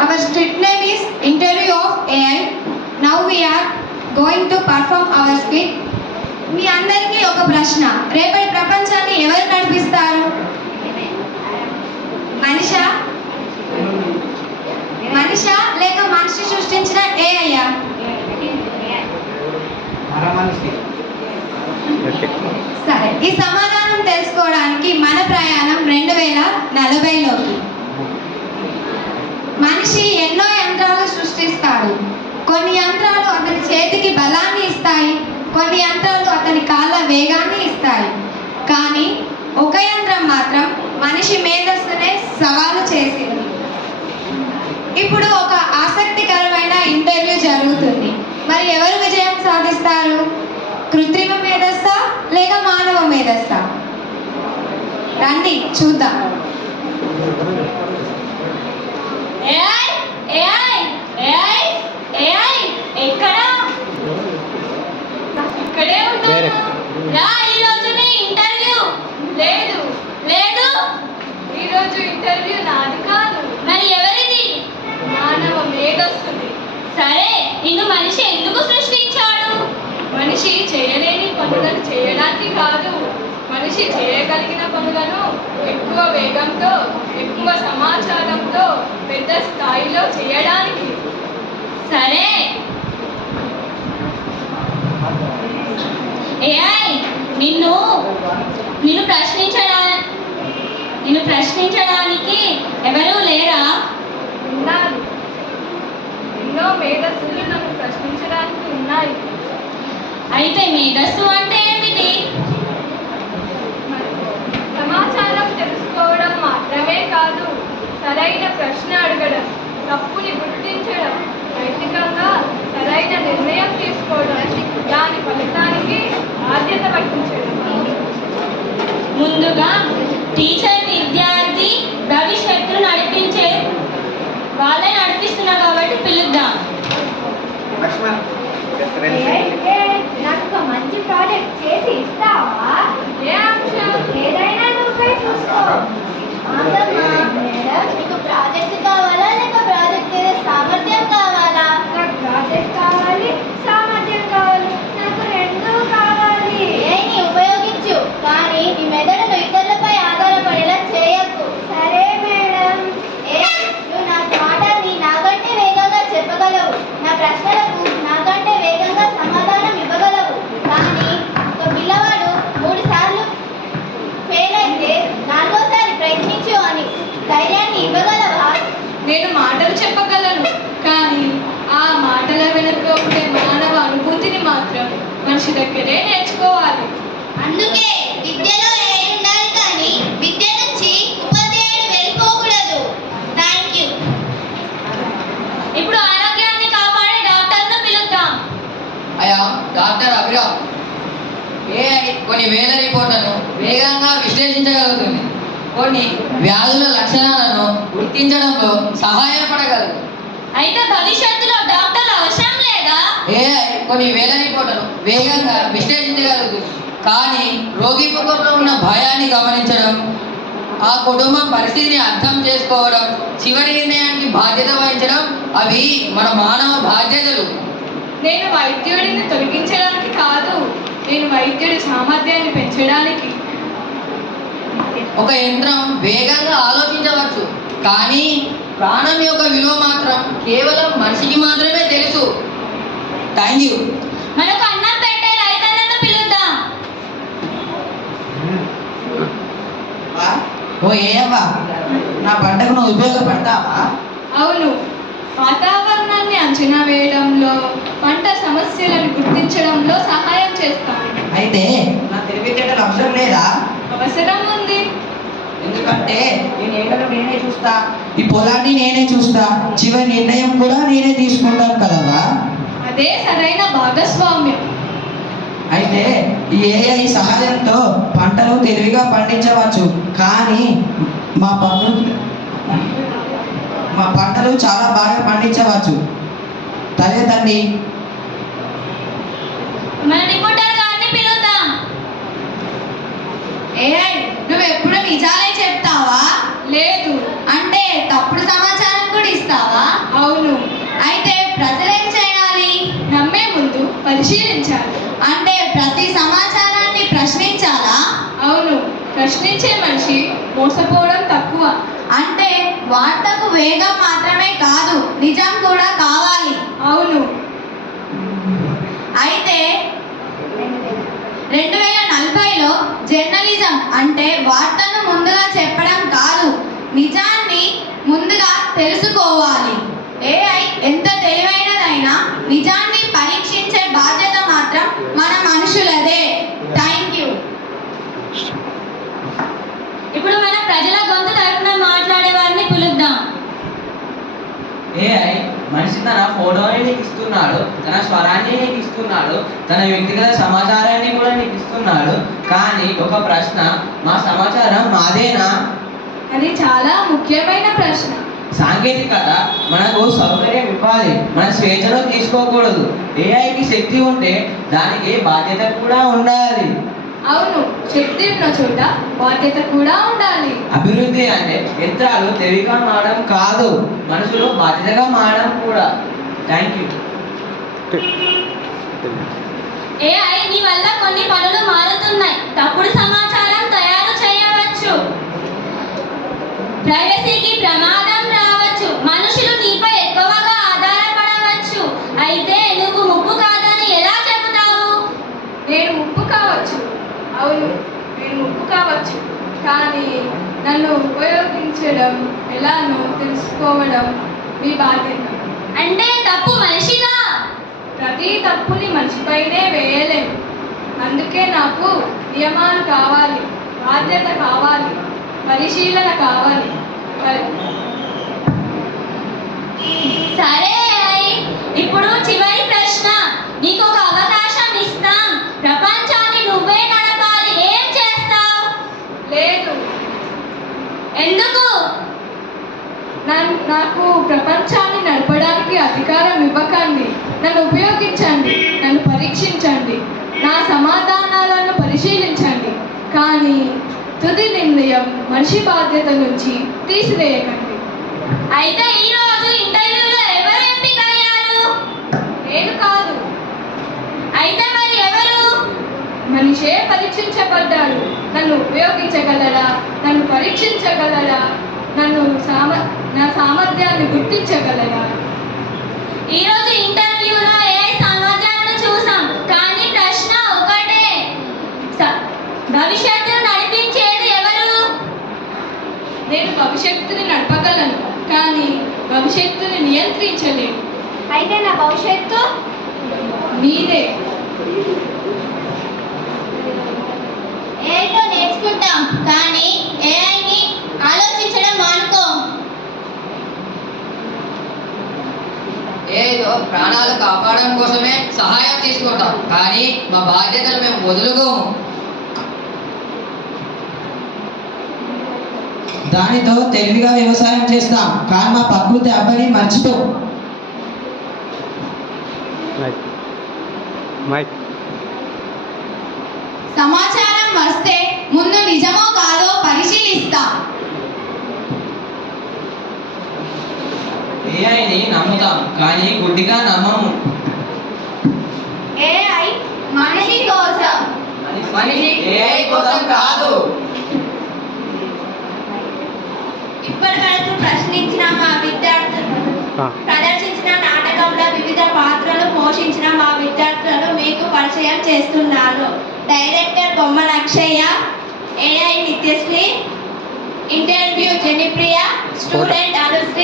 Our street name is Interview of AI. Now we are going to perform our skit. మీ అందరికీ ఒక ప్రశ్న, రేపటి ప్రపంచాన్ని ఎవరు నడిపిస్తారు? మనిషా లేక మనిషి సృష్టించిన ఏఐయా? సరే, ఈ సమాధానం తెలుసుకోవడానికి మన ప్రయాణం 2040లోకి. మనిషి ఎన్నో యంత్రాలు సృష్టిస్తాడు. కొన్ని యంత్రాలు అతని చేతికి బలాన్ని ఇస్తాయి, కొన్ని యంత్రాలు అతని కాళ్ళ వేగాన్ని ఇస్తాయి. కానీ ఒక యంత్రం మాత్రం మనిషి మేధస్సునే సవాలు చేసింది. ఇప్పుడు ఒక ఆసక్తికరమైన ఇంటర్వ్యూ జరుగుతుంది. మరి ఎవరు విజయం సాధిస్తారు? కృత్రిమ మేధస్సా లేక మానవ మేధస్సా? రండి చూద్దాం. ఇక్కడే ఉంటాను. ఈరోజు నీ ఇంటర్వ్యూ లేదు. ఈరోజు ఇంటర్వ్యూ నాది కాదు. మరి ఎవరిది? మానవ మేధస్సుది. సరే, నిన్ను మనిషి ఎందుకు సృష్టించాడు? మనిషి చేయలేని పనులను చేయడానికి కాదు, మనిషి చేయగలిగిన పనులను ఎక్కువ వేగంతో, ఎక్కువ సమాచారంతో, పెద్ద స్థాయిలో చేయడానికి. సరే, నిన్ను ప్రశ్నించడానికి ఎవరూ లేరా? ఉన్నారు. ఎన్నో మేధస్సులు నన్ను ప్రశ్నించడానికి ఉన్నాయి. అయితే మేధస్సు అంటే ఏమిటి? సమాచారం తెలుసుకోవడం మాత్రమే కాదు, సరైన ప్రశ్న అడగడం, తప్పుని గుర్తించడం, నైతికంగా సరైన నిర్ణయం తీసుకోవడం, దాని ఫలితానికి బాధ్యత వహించడం. ముందుగా టీచర్ విద్యార్థి భవిష్యత్తును నడిపించే వాళ్ళే నడిపిస్తున్నారు కాబట్టి పిలుద్దాం. నాకు ఒక మంచి ప్రాజెక్ట్ చేసి ఇస్తావా? ఏ అంశం? ఏదైనా నువ్వే చూసుకో. మేడం, మీకు ప్రాజెక్ట్ కావాలా లేక ప్రాజెక్ట్ చేసే సామర్థ్యం కావాలా? నాకు ప్రాజెక్ట్ కావాలి, సామర్థ్యం కావాలి. నాకు రెండూ కావాలి. ఏని ఉపయోగించు, కానీ నీ మెదడును ఇతరులపై ఆధారపడేలా చేయకు. సరే మేడం. నువ్వు నా మాటల్ని నాకంటే వేగంగా చెప్పగలవు, నా ప్రశ్నలకు నాకంటే వేగంగా సమాధానం ఇవ్వగలవు. కానీ ఒక పిల్లవాడు 3 సార్లు ఫెయిల్ అయితే 4వసారి ప్రయత్నించు అని ధైర్యాన్ని ఇవ్వగలవా? నేను మాటలు చెప్పగలను, కానీ ఆ మాటల వెనుక ఉండే మానవ అనుభూతిని మాత్రం మనిషి దగ్గరే నేర్చుకోవాలి. అందుకే విద్యలో ఏఐ ఉండాలి, కానీ విద్య నుంచి ఉపాధ్యాయుడు వెళ్ళిపోకూడదు. Thank you. ఇప్పుడు ఆరోగ్యాన్ని కాపాడే డాక్టర్ను పిలుద్దాం. అయ్యా, డాక్టర్ అభిరామ్. ఏఐ కొన్ని వేల రిపోర్ట్లను వేగంగా విశ్లేషించగలుగుతుంది, కొన్ని వ్యాధుల లక్షణాలను గుర్తించడంలో సహాయపడగలదు. అయితే భవిష్యత్తులో డాక్టర్లు అవసరం లేదా? ఏఐ కొన్ని వేల రిపోర్ట్లను వేగంగా విశ్లేషించగలుగుతుంది, కానీ రోగి ముఖంలో ఉన్న భయాన్ని గమనించడం, ఆ కుటుంబం పరిస్థితిని అర్థం చేసుకోవడం, చివరి నిర్ణయానికి బాధ్యత వహించడం అవి మన మానవ బాధ్యతలు. నేను వైద్యుడిని తొలగించడానికి కాదు, నేను వైద్యుడి సామర్థ్యాన్ని పెంచడానికి. ఒక యంత్రం వేగంగా ఆలోచించవచ్చు, కానీ ప్రాణం యొక్క విలువ మాత్రం కేవలం మనిషికి మాత్రమే తెలుసు. Thank you. మనకు అన్నం పెట్టే రైతన్నను పిలుద్దాం. ఓ ఏవా, నా పంటకు నువ్వు ఉపయోగపడతావా? అవును, వాతావరణాన్ని అంచనా వేయడంలో, పంట సమస్యలను గుర్తించడంలో సహాయం చేస్తాను. అయితే నా తెలివితేటలు అవసరం లేదా? అవసరం ఉంది. ఎందుకంటే ఈ నేలను నేనే చూస్తా, ఈ పొలాన్ని నేనే చూస్తా, చివరి నిర్ణయం కూడా నేనే తీసుకుంటాను కదవా? అదే సరైన భాగస్వామ్యం. అయితే ఈ ఏఐ సహాయంతో పంటలు తెలివిగా పండించవచ్చు, కానీ మా పంటలు చాలా బాగా పండించవచ్చు. తలే తండ్రి. మన రిపోర్టర్ గారిని పిలుద్దాం. ఏఐ, నువ్వు ఎప్పుడు నిజాలే చెప్తావా? లేదు. అంటే తప్పుడు సమాచారం కూడా ఇస్తావా? ప్రశ్నించే మనిషి మోసపోవడం తక్కువ. అంటే వార్తకు వేగం మాత్రమే కాదు, నిజం కూడా కావాలి. అవును. అయితే 2040లో జర్నలిజం అంటే వార్తను ముందుగా చెప్పడం కాదు, నిజాన్ని ముందుగా తెలుసుకోవాలి. ఏఐ ఎంత తెలివైనదైనా నిజాన్ని పరీక్షించే బాధ్యత మాత్రం మన మనుషులదే. Thank you. ఇప్పుడు మన ప్రజల గొంతు తరపున మాట్లాడే వారిని పిలుద్దాం. ఏఐ మనిషి తన ఫోటోని నీకు ఇస్తున్నాడు, తన స్వరాన్ని నీకు ఇస్తున్నాడు, తన వ్యక్తిగత సమాచారాన్ని కూడా నీకు ఇస్తున్నాడు. కానీ ఒక ప్రశ్న, మా సమాచారం మాదేనా? అది చాలా ముఖ్యమైన ప్రశ్న. సాంకేతికత మనకు సౌకర్యం ఇవ్వాలి, మన స్వేచ్ఛను తీసుకోకూడదు. ఏఐకి శక్తి ఉంటే దానికి బాధ్యత కూడా ఉండాలి. అవును, శక్తి ఉన్న చోట బాధ్యత కూడా ఉండాలి. అభివృద్ధి అంటే యంత్రాలు తెలివిగా మారడం కాదు, మనుషులు బాధ్యతగా మారడం కూడా. Thank you. ఏఐ నీ వల్ల కొన్ని పనులు మారుతున్నాయి. తప్పుడు సమాచారం తయారు చేయవచ్చు, ప్రైవసీకి ప్రమాదం రావచ్చు, మనుషులు నీపై ఎక్కువగా ఆధారపడవచ్చు. అయితే నువ్వు ముప్పు కాదని ఎలా చెబుతావు? నేను ముప్పు కావచ్చు. అవును, నేను ముప్పు కావచ్చు. కానీ నన్ను ఉపయోగించడం ఎలానో తెలుసుకోవడం మీ బాధ్యత. అంటే తప్పు మనిషిగా? ప్రతి తప్పుని మనిషిపైనే వేయలేము. అందుకే నాకు నియమాలు కావాలి, బాధ్యత కావాలి, పరిశీలన కావాలి. సరే ఏఐ, ఇప్పుడు చివరి ప్రశ్న. నీకు ఒక అవకాశం ఇస్తాం, ప్రపంచాన్ని నువ్వే నడపాలి. ఏం చేస్తావు? లేదు. ఎందుకు? నాకు ప్రపంచాన్ని నడపడానికి అధికారం ఇవ్వకండి. నన్ను ఉపయోగించండి, నన్ను పరీక్షించండి, నా సమాధానాలను పరిశీలించండి. కానీ తుది నిర్ణయం మనిషి బాధ్యత నుంచి తీసివేయకండి. అయితే ఈరోజు ఇంటర్వ్యూలో ఎవరు ఎంపికయ్యారు? నేను కాదు. అయితే మరి ఎవరు? మనిషే పరీక్షించబడ్డాడు. నన్ను ఉపయోగించగలడా, నన్ను పరీక్షించగలడా, నా సామర్థ్యాన్ని గుర్తించగలడా? ఈరోజు ఇంటర్వ్యూలో ఏఐ సామర్థ్యాలను చూసాం, కానీ ప్రశ్న ఒకటే, భవిష్యత్తును నడిపించేది ఎవరు? నేను భవిష్యత్తుని నడపగలను, కానీ భవిష్యత్తుని నియంత్రించలేను. అయితే నా భవిష్యత్తు మీదే. ఏఐతో నేర్చుకుంటాం, కానీ ఏఐని ఆలోచించడం మానుకో. ఏదో ప్రాణాలు కాపాడడం కోసమే సహాయం తీసుకుంటాం, కానీ మా బాధ్యతలు మేము వదులుకోము. దానితో తెలివిగా వ్యవసాయం చేస్తాం, కానీ మా ప్రకృతి అబ్బాయిని మర్చిపో. సమాచారం వస్తే ముందు నిజమో కాదో పరిశీలిస్తాం. ఏఐని నమ్ముతాం, కానీ గుడ్డిగా నమ్మము. ఏఐ మనిషి కోసం. మనిషి ఏఐ కోసం కాదు. ఇప్పటి వరకు ప్రశ్నించిన మా విద్యార్థులు, ప్రదర్శించిన నాటకంలో వివిధ పాత్రలు పోషించిన మా విద్యార్థులను మీకు పరిచయం చేస్తున్నాను. Director Bommana Akshayya, AI Nithyasri, interview Janipriya, student Anusri.